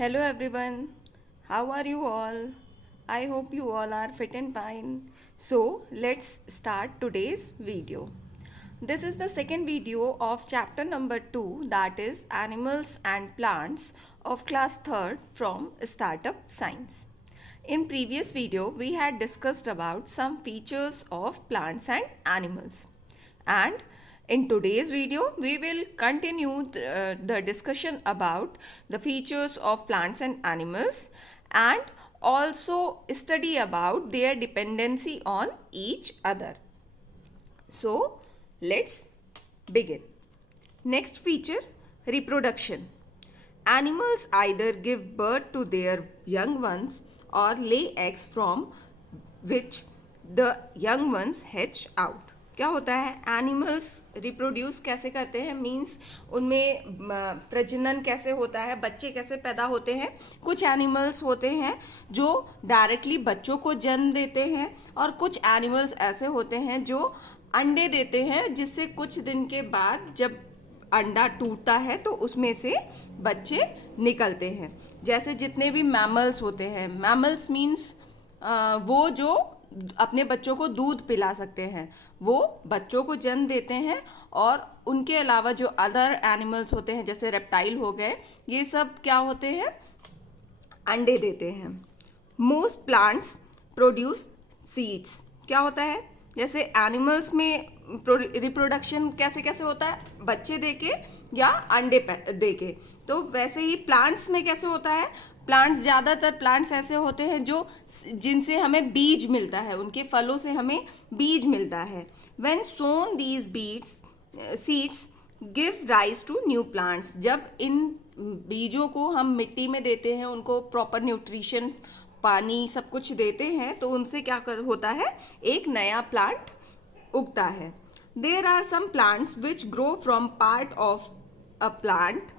Hello everyone, how are you all? I hope you all are fit and fine. So, let's start today's video. This is the second video of chapter number 2, that is Animals and Plants of class 3rd from Startup Science. In previous video, we had discussed about some features of plants and animals. And in today's video, we will continue the discussion about the features of plants and animals and also study about their dependency on each other. So, let's begin. Next feature, reproduction. Animals either give birth to their young ones or lay eggs from which the young ones hatch out. क्या होता है, animals reproduce कैसे करते हैं, means उनमें प्रजनन कैसे होता है, बच्चे कैसे पैदा होते हैं. कुछ एनिमल्स होते हैं जो डायरेक्टली बच्चों को जन्म देते हैं और कुछ एनिमल्स ऐसे होते हैं जो अंडे देते हैं, जिससे कुछ दिन के बाद जब अंडा टूटता है तो उसमें से बच्चे निकलते हैं. जैसे जितने भी मैमल्स होते हैं, मैमल्स मीन्स वो जो अपने बच्चों को दूध पिला सकते हैं, वो बच्चों को जन्म देते हैं. और उनके अलावा जो अदर एनिमल्स होते हैं जैसे रेप्टाइल हो गए, ये सब क्या होते हैं, अंडे देते हैं. Most plants produce seeds. क्या होता है, जैसे एनिमल्स में रिप्रोडक्शन कैसे कैसे होता है, बच्चे देके या अंडे देके, तो वैसे ही प्लांट्स में कैसे होता है. प्लांट्स, ज़्यादातर प्लांट्स ऐसे होते हैं जो जिनसे हमें बीज मिलता है, उनके फलों से हमें बीज मिलता है. When sown these beads seeds give rise to new plants. जब इन बीजों को हम मिट्टी में देते हैं, उनको प्रॉपर न्यूट्रिशन, पानी सब कुछ देते हैं, तो उनसे क्या होता है, एक नया प्लांट उगता है. There are some plants which grow from part of a plant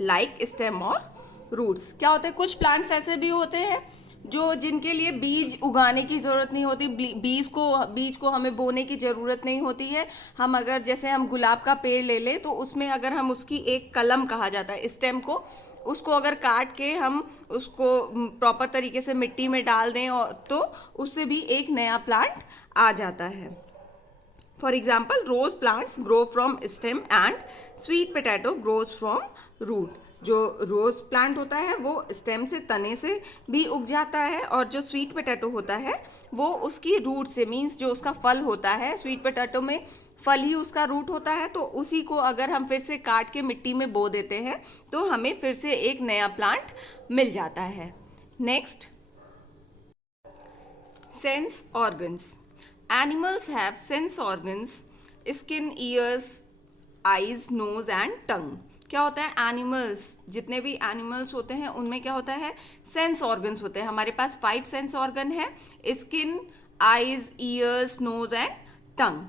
like stem और रूट्स. क्या होता है, कुछ प्लांट्स ऐसे भी होते हैं जो जिनके लिए बीज उगाने की ज़रूरत नहीं होती, बीज को हमें बोने की ज़रूरत नहीं होती है. हम अगर जैसे हम गुलाब का पेड़ ले लें तो उसमें अगर हम उसकी एक कलम कहा जाता है स्टेम को, उसको अगर काट के हम उसको प्रॉपर तरीके से मिट्टी में डाल दें और तो उससे भी एक नया प्लांट आ जाता है. For example, rose plants grow from stem and sweet potato grows from root. जो रोज प्लांट होता है वो स्टेम से, तने से भी उग जाता है, और जो स्वीट पोटैटो होता है वो उसकी रूट से, मीन्स जो उसका फल होता है, स्वीट पोटैटो में फल ही उसका रूट होता है, तो उसी को अगर हम फिर से काट के मिट्टी में बो देते हैं तो हमें फिर से एक नया प्लांट मिल जाता है. Next, sense organs. Animals have sense organs, skin, ears, eyes, nose and tongue. क्या होता है, एनिमल्स, जितने भी एनिमल्स होते हैं उनमें क्या होता है, सेंस ऑर्गन्स होते हैं. हमारे पास 5 सेंस ऑर्गन है, skin, eyes, ears, nose and tongue.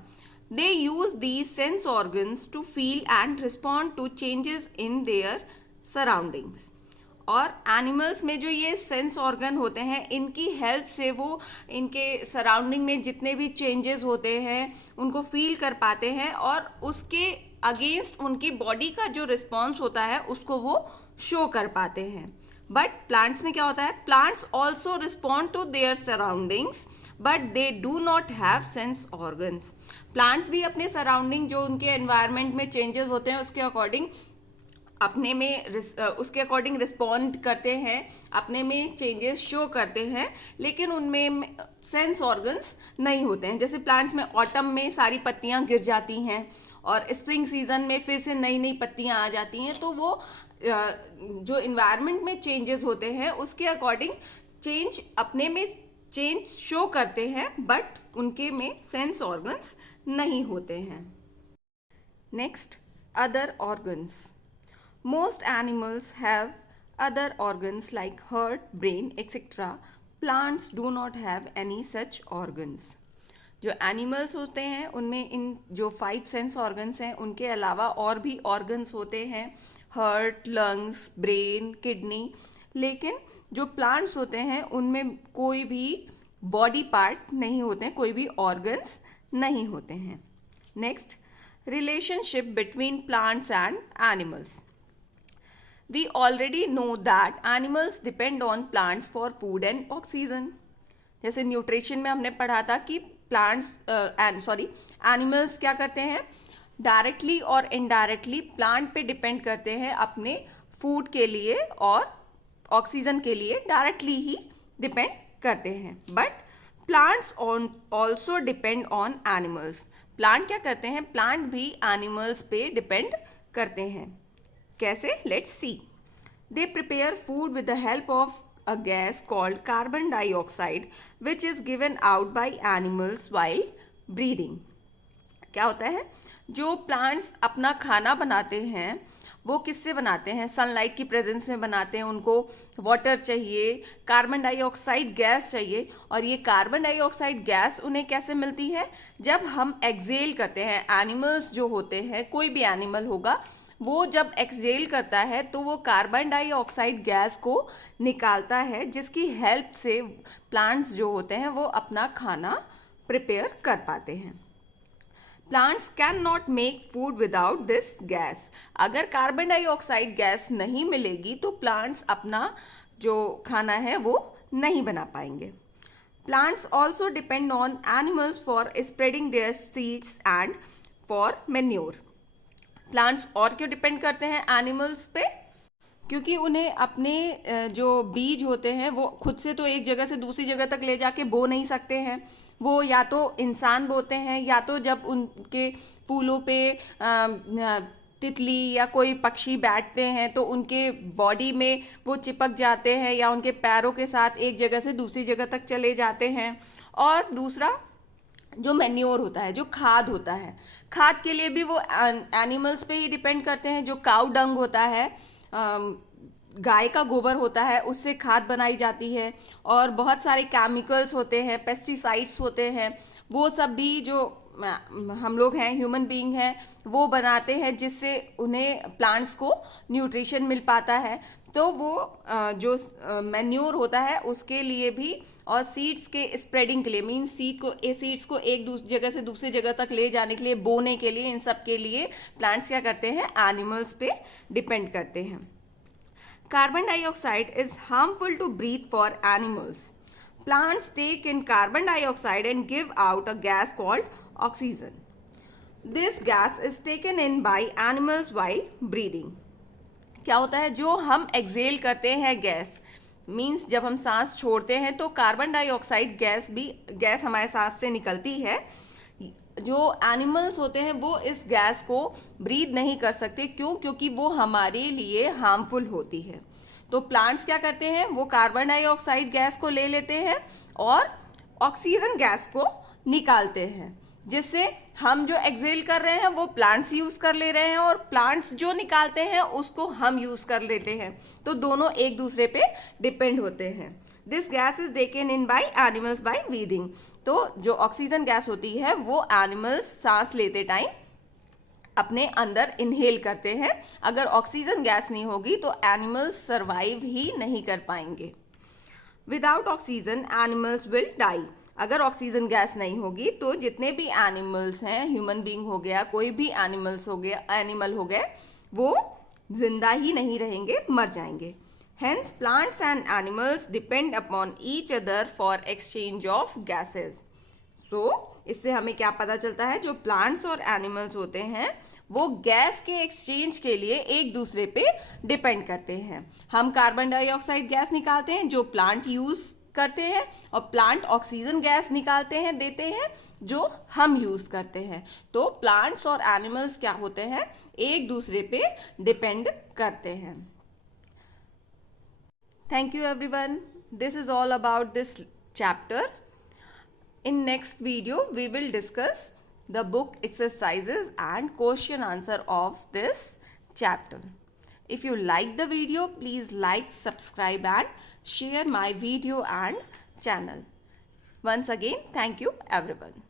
They use these sense organs to feel and respond to changes in their surroundings. और एनिमल्स में जो ये सेंस ऑर्गन होते हैं, इनकी हेल्प से वो इनके सराउंडिंग में जितने भी चेंजेस होते हैं उनको फील कर पाते हैं, और उसके अगेंस्ट उनकी बॉडी का जो रिस्पॉन्स होता है उसको वो शो कर पाते हैं. बट प्लांट्स में क्या होता है, plants also respond to their surroundings but they do not have sense organs. Plants भी अपने सराउंडिंग, जो उनके एनवायरनमेंट में चेंजेस होते हैं उसके अकॉर्डिंग अपने में उसके अकॉर्डिंग रिस्पॉन्ड करते हैं, अपने में चेंजेस शो करते हैं, लेकिन उनमें सेंस ऑर्गन्स नहीं होते हैं. जैसे प्लांट्स में ऑटम में सारी पत्तियां गिर जाती हैं और स्प्रिंग सीजन में फिर से नई नई पत्तियां आ जाती हैं, तो वो जो इन्वायरमेंट में चेंजेस होते हैं उसके अकॉर्डिंग चेंज अपने में चेंज शो करते हैं, बट उनके में सेंस ऑर्गन्स नहीं होते हैं. Next, other organs. Most animals have other organs like heart, brain, etc. Plants do not have any such organs. जो एनिमल्स होते हैं उनमें इन जो 5 सेंस ऑर्गन्स हैं उनके अलावा और भी ऑर्गन्स होते हैं, हार्ट, लंग्स, ब्रेन, किडनी. लेकिन जो प्लांट्स होते हैं उनमें कोई भी बॉडी पार्ट नहीं होते हैं, कोई भी ऑर्गन्स नहीं होते हैं. Next, relationship between plants and animals. We already know that animals depend on plants for food and oxygen. जैसे न्यूट्रिशन में हमने पढ़ा था कि प्लांट्स एनिमल्स क्या करते हैं, डायरेक्टली और इनडायरेक्टली प्लांट पे डिपेंड करते हैं अपने फूड के लिए और ऑक्सीजन के लिए डायरेक्टली ही डिपेंड करते हैं. But plants also depend on animals. Plant क्या करते हैं, प्लांट भी एनिमल्स पे डिपेंड करते हैं. कैसे? Let's see. They prepare food with the help of a gas called carbon dioxide which is given out by animals while breathing. क्या होता है, जो प्लांट्स अपना खाना बनाते हैं वो किससे बनाते हैं, सनलाइट की प्रेजेंस में बनाते हैं. उनको वाटर चाहिए, कार्बन डाइऑक्साइड गैस चाहिए, और ये कार्बन डाइऑक्साइड गैस उन्हें कैसे मिलती है, जब हम एक्सहेल करते हैं. एनिमल्स जो होते हैं, कोई भी एनिमल होगा, वो जब एक्सहेल करता है तो वो कार्बन डाइऑक्साइड गैस को निकालता है, जिसकी हेल्प से प्लांट्स जो होते हैं वो अपना खाना प्रिपेयर कर पाते हैं. Plants can not make food without this gas. अगर कार्बन डाइऑक्साइड गैस नहीं मिलेगी तो प्लांट्स अपना जो खाना है वो नहीं बना पाएंगे. Plants also depend on animals for spreading their seeds and for manure. Plants और क्यों डिपेंड करते हैं एनिमल्स पे, क्योंकि उन्हें अपने जो बीज होते हैं वो खुद से तो एक जगह से दूसरी जगह तक ले जाके बो नहीं सकते हैं. वो या तो इंसान बोते हैं, या तो जब उनके फूलों पे तितली या कोई पक्षी बैठते हैं तो उनके बॉडी में वो चिपक जाते हैं, या उनके पैरों के साथ एक जगह से दूसरी जगह तक चले जाते हैं. और दूसरा जो मैन्योर होता है, जो खाद होता है, खाद के लिए भी वो एनिमल्स पे ही डिपेंड करते हैं. जो काऊ डंग होता है, गाय का गोबर होता है, उससे खाद बनाई जाती है. और बहुत सारे केमिकल्स होते हैं, पेस्टिसाइड्स होते हैं, वो सब भी जो हम लोग हैं, ह्यूमन बीइंग हैं, वो बनाते हैं, जिससे उन्हें प्लांट्स को न्यूट्रिशन मिल पाता है. तो वो जो मैन्योर होता है उसके लिए भी, और सीड्स के स्प्रेडिंग के लिए, मीन्स सीड्स को एक जगह से दूसरी जगह तक ले जाने के लिए, बोने के लिए, इन सब के लिए प्लांट्स क्या करते हैं, एनिमल्स पे डिपेंड करते हैं. Carbon dioxide is harmful to breathe for animals. Plants take in carbon dioxide and give out a gas called oxygen. This gas is taken in by animals while breathing. क्या होता है, जो हम exhale करते हैं gas, means जब हम सांस छोड़ते हैं तो कार्बन डाइऑक्साइड गैस हमारे सांस से निकलती है. जो एनिमल्स होते हैं वो इस गैस को ब्रीथ नहीं कर सकते. क्यों? क्योंकि वो हमारे लिए हार्मफुल होती है. तो प्लांट्स क्या करते हैं, वो कार्बन डाइऑक्साइड गैस को ले लेते हैं और ऑक्सीजन गैस को निकालते हैं, जिससे हम जो एक्सहेल कर रहे हैं वो प्लांट्स यूज़ कर ले रहे हैं, और प्लांट्स जो निकालते हैं उसको हम यूज़ कर लेते हैं. तो दोनों एक दूसरे पे डिपेंड होते हैं. This gas is taken in by animals by breathing. तो जो ऑक्सीजन गैस होती है वो एनिमल्स सांस लेते टाइम अपने अंदर इनहेल करते हैं. अगर ऑक्सीजन गैस नहीं होगी तो एनिमल्स सरवाइव ही नहीं कर पाएंगे. Without oxygen animals will die. अगर ऑक्सीजन गैस नहीं होगी तो जितने भी एनिमल्स हैं, ह्यूमन बीइंग हो गया, कोई भी एनिमल हो गए, वो जिंदा ही नहीं रहेंगे, मर जाएंगे. Hence plants and animals depend upon each other for exchange of gases. So इससे हमें क्या पता चलता है, जो प्लांट्स और एनिमल्स होते हैं वो गैस के एक्सचेंज के लिए एक दूसरे पे डिपेंड करते हैं. हम कार्बन डाइऑक्साइड गैस निकालते हैं जो प्लांट यूज़ करते हैं, और प्लांट ऑक्सीजन गैस निकालते हैं, देते हैं, जो हम यूज़ करते हैं. तो प्लांट्स और एनिमल्स क्या होते हैं, एक दूसरे पे डिपेंड करते हैं. Thank you everyone. This is all about this chapter. In next video, we will discuss the book exercises and question answer of this chapter. If you like the video, please like, subscribe and share my video and channel. Once again, thank you everyone.